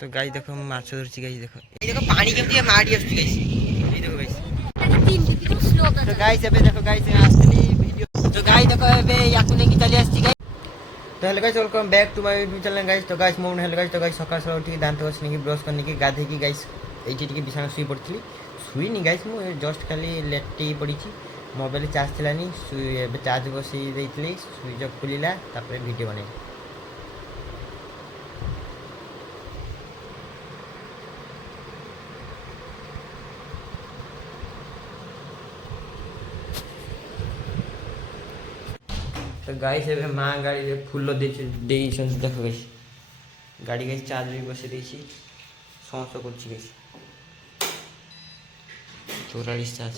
तो गाइस देखो माछ धरছি गाइस देखो এই দেখো পানি কেমতি মাড়ি আসছে গাইস এই দেখো গাইস तो गाइस ଏବେ देखो गाइस আসলি ভিডিও तो गाइस देखो ଏବେ याकु নেকি চলি আসছি गाइस तो hello guys welcome back to my YouTube channel guys तो गाइस मोन हेलो गाइस तो गाइस सकाळ सकाळ उठी दांत घसने की ब्रश करने की गाधे की गाइस एठी टिके बिछाना सुई पड़थली सुई नी गाइस मु जस्ट खाली लेटी पड़ी छी मोबाइल चार्ज थिलानी सुई ଏବେ चार्ज बसी देइतली सुई जब खुलिला तापर वीडियो बने तो गाइस एबे मां गाड़ी रे फूल दे देखो गाइस गाड़ी गाइस चार्ज भी बसे देछि 100 करछि गाइस 44 चार्ज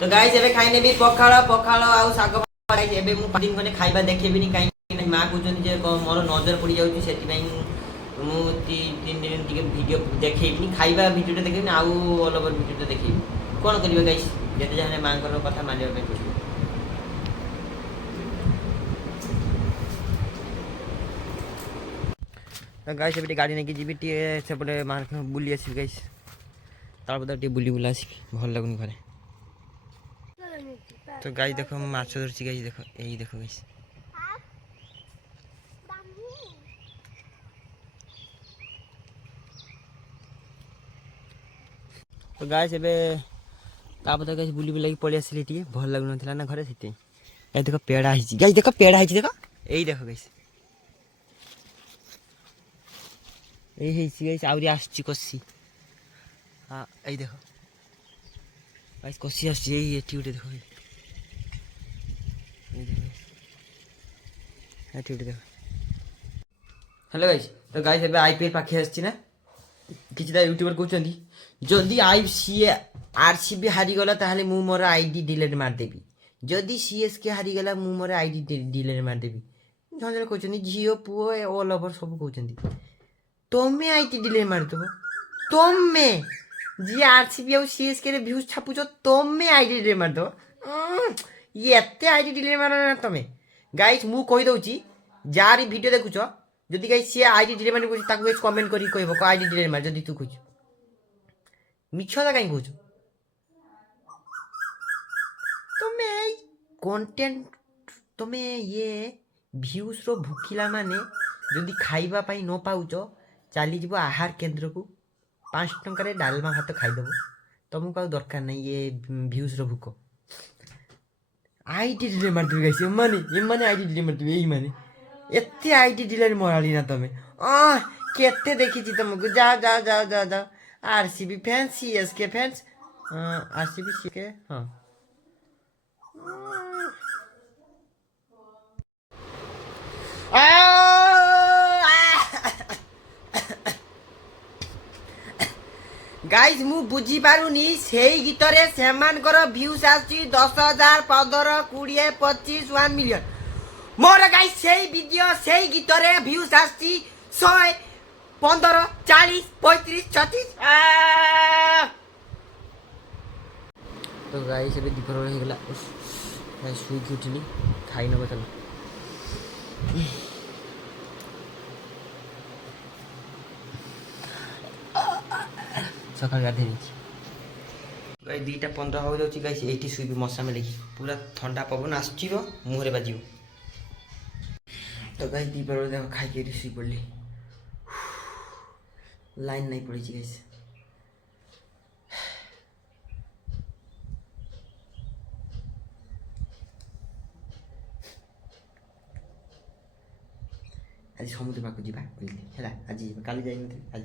तो गाइस एबे खाइने भी पखाळा पखाळा आ साग गाइस एबे मु दिन कोने खाइबा देखेबिनी काई मां कहउछन जे मोर नजर पड़ी जाउछि सेति पई मु 3 दिन टिके वीडियो देखेबिनी खाइबा वीडियो देखेबिनी आ ऑल ओवर वीडियो देखेबिनी कोन करिबे गाइस जेते जाने मां कर कथा मानिबा पे पड़िबो तो गाइस एबे गाड़ी ने की जीबी टी सेपटे मार बुली आसी गाइस तार बदर टी बुली बुला आसी भल लागुनी घरे तो गाइस देखो माछ धरছি गाइस देखो এই देखो गाइस तो गाइस एबे ता बदर गाइस बुली बुला की पळी आसीली टी भल लागु नथिला ना घरे सिते ए देखो पेड़ा हिची गाइस देखो पेड़ा हिची देखो এই देखो गाइस এই হিची गाइस आउरी आछी कोसी हां এই देखो गाइस कोसी आछी এই एटी उठे देखो हेलो गाइस तो गाइस एबे आईपीएल पाखे आछी ना किछटा यूट्यूबर कहउछंदी जदी आईसी आरसीबी हारी गला ताहले मु मोर आईडी डिलीट मार देबी जदी सीएसके हारी गला मु मोर आईडी डिलीट मार देबी जने कहउछंदी जियो पुओ ऑल ओवर सब कहउछंदी तोमे आईडी डिलीट मार देबो तोमे जी आरसीबी और सीएसके रे व्यूज छापुछो तोमे आईडी डिलीट मार दो ये एते आईडी डिलीट मार ना तमे गाइस मु कहि दउची जारी वीडियो देखुछो जदी गाइस से आईडी डिलीट मार कुछ ताकू कमेंट करी कहबो को आईडी डिलीट मार जदी तू कुछ मिछदा काई कहउछो तमे कंटेंट तमे ये व्यूज रो भूखिला माने जदी खाइबा पाई न पाउछो चाली जीवो आहार केंद्र को 5 टंका रे डालमा भात खाइ देबो तुमको आ दरकार नहीं ये व्यूज रो भूख आईडी डिलीट मार दो गाइस माने आईडी डिलीट मार दो एई माने एते आईडी डिलीट माराली ना तमे केते देखि छी तुमको जा जा जा जा जा RCB fans CSK fans RCB CSK हां गाइस मु बुझी पारुनी सेही गीतरे सेमान कर व्यूज आछि 10,000 15 20 25 1 मिलियन मोर गाइस सेही वीडियो सेही गीतरे व्यूज आछि 100 15 40 35 36 तो गाइस अबे दीपर हो गेला गाइस सुई उठली खाइ न बतल सकाळ गाधे गाइस 2:15 हो जाउची गाइस 80 सुई मशा में लगी पूरा ठंडा पवन आछिबो मुहरे बाजिबो तो गाइस दीपर देखो खाइ के सुई पड़ली लाइन नहीं पड़ी गाइस आज समुद्र पाक जीवा हैला आज जीवा काली जाई नथि आज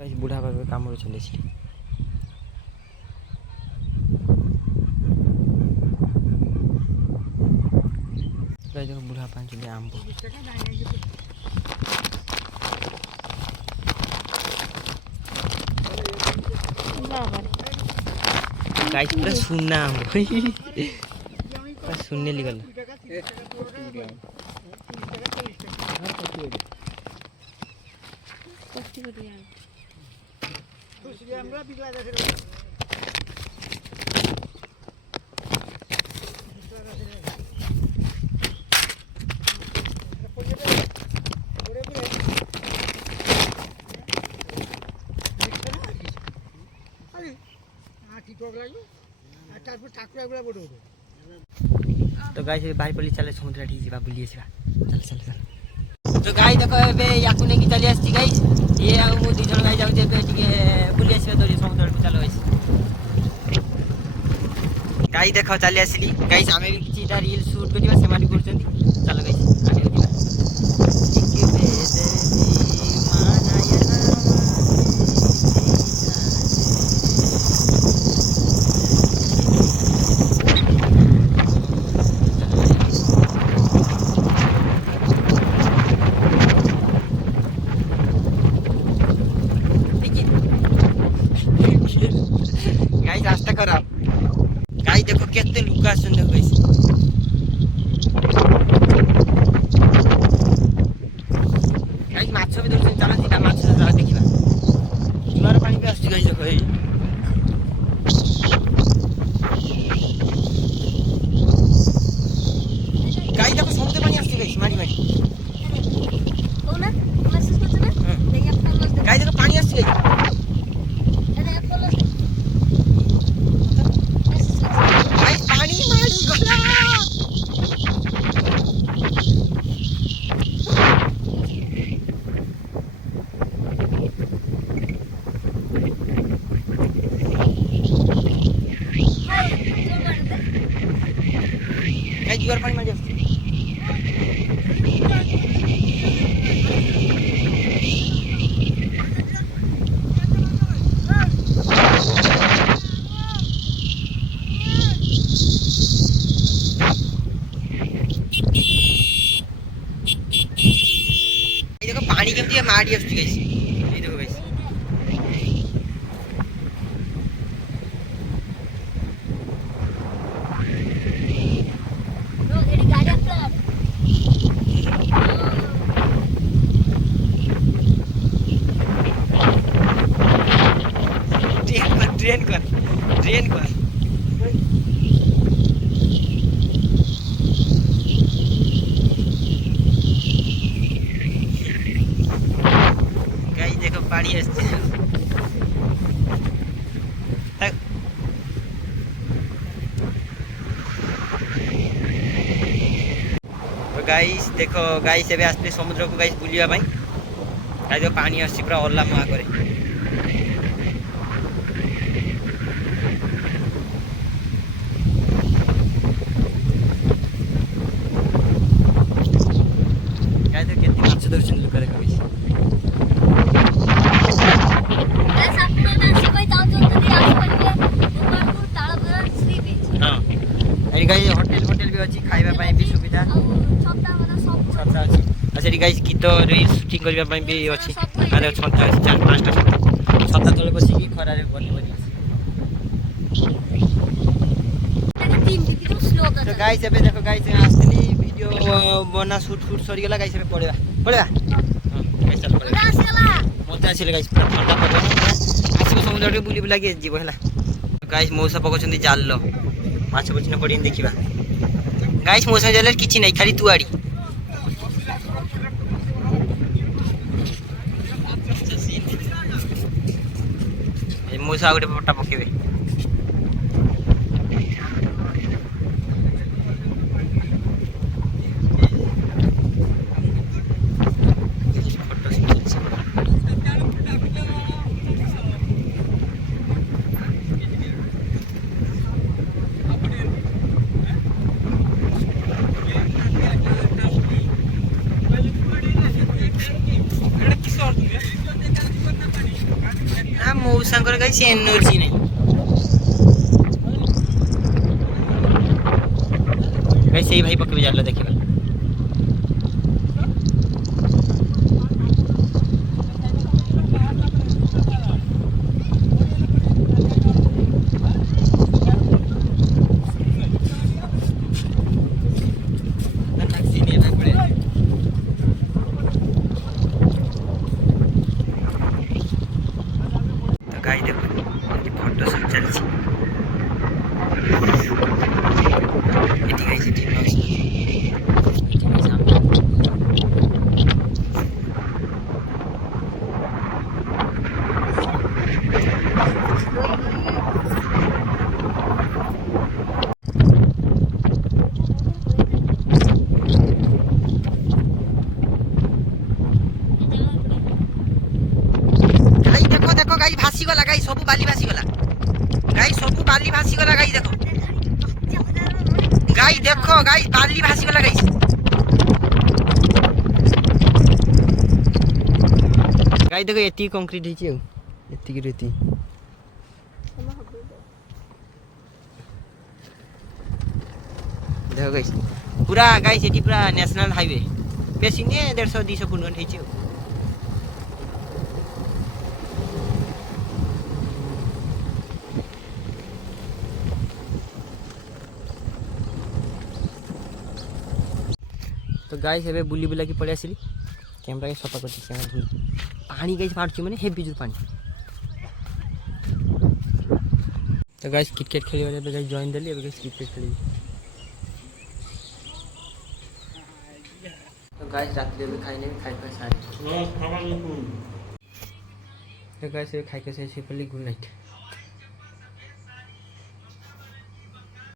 गाइस बुढ़ा बाबा काम रो चले छी गाइस देखो बुढ़ा पांच ले आम गाइस पूरा सुनना हम पूरा सुनने लिगल তো গাইস ভাই পলি চালে সমুদ্র ঠিক ଯିବା ବୁଲି ଆସିବା ଚାଲ ଚାଲ ଚାଲ তো গাই দেখো ଏବେ ୟାକୁ ନେଇକି ଚାଲି ଆସିଛି ଗାଇସ୍ ଇଏ ଆଉ ମୁଁ ଦି ଜଣ ଗାଇ ଯାଉଛି ଏବେ ଟିକେ ବୁଲି ଆସିବା ତ ସମୁଦ୍ରକୁ ଚାଲ ଗାଇସ୍ ଗାଇ ଦେଖ ଚାଲି ଆସିଲି ଗାଇସ୍ ଆମେ ବି କିଛିଟା ରିଲ୍ ସୁଟ୍ କରିବା ସେମାନେ କରୁଛନ୍ତି ଚାଲ ଗାଇସ୍ ଆମେ ଯିବା गाइस रास्ता खराब गाइस देखो केते लोक आछन देखो गाइस गाइस माछ भी दर्शन चला सीधा माछ देखिबा जुआर पानी भी आछी गाइस देखो एई गाइस देखो समुद्र पानी आछी गाइस मारी मारी हो ना मैसेज करछ ना देखिए गाइस देखो पानी आछी गाइस जुआर पानी मारी आछी देखो पानी केमती माड़ी आछी गाइस ये देखो गाइस ट्रेन कर गाइस देखो पानी আসছে तो गाइस देखो गाइस एबे आसले समुद्र को गाइस बुलिया भाई गाइस देखो पानी আসছে पूरा ओला मुआ करे दर्शन लोक देखो गाइस हां एरी गाइस होटल भी अछि खाइबा पई भी सुविधा छत्ता अछि अच्छा गाइस गीत रील शूटिंग करबा पई भी अछि आरे छत्ता अछि 4-5 टा छत्ता तळे बसी की खरा रे बनी तो गाइस एबे देखो गाइस आस्तली वीडियो बना शूट सरी गेला गाइस एबे पड़ेबा गाइस चल पड़ेबा मते आसीले गाइस ठंडा पड़े आसीबो समुद्र रे बुली बुला के जीवो हला गाइस मौसा पकोचंदी जाल लो माछ बचिना पडिन देखिबा गाइस मौसा जाले किछि नै खाली तुआड़ी ए मौसा गोटे पट्टा पकेबे मौसांकर गाइस एनर्जी नहीं गाइस सही भाई पकड़ जाला देखिबा गाई देखो फोटो सब चलছি এটি গাইছে ঠিক আছে ଗଲା ଗାଇ ସବୁ ବାଲି ଭାସି ଗଲା ଗାଇ ସବୁ ବାଲି ଭାସି ଗଲା ଗାଇ ଦେଖ ଗାଇ ବାଲି ଭାସି ଗଲା ଗାଇ ଗାଇ ଦେଖ ଏତିକି କଂକ୍ରିଟ ହେଇଛି ଆଉ ଏତିକି ରେତି ଦେଖ ଗାଇ पूरा गाइस एटी पूरा नेशनल हाईवे बेसी ने 150-200 फुट ହେଇଛି तो गाइस एबे बुली बुला की पड़े आसिली कैमरा के सफा करछि कैमरा धुली पानी गाइस फाड़छि माने हेवी जुर पानी तो गाइस क्रिकेट खेली वाले गाइस जॉइन देली एबे गाइस क्रिकेट खेली तो गाइस रात में खाई नहीं खाई सारी तो गाइस खाई के से गुड नाइट।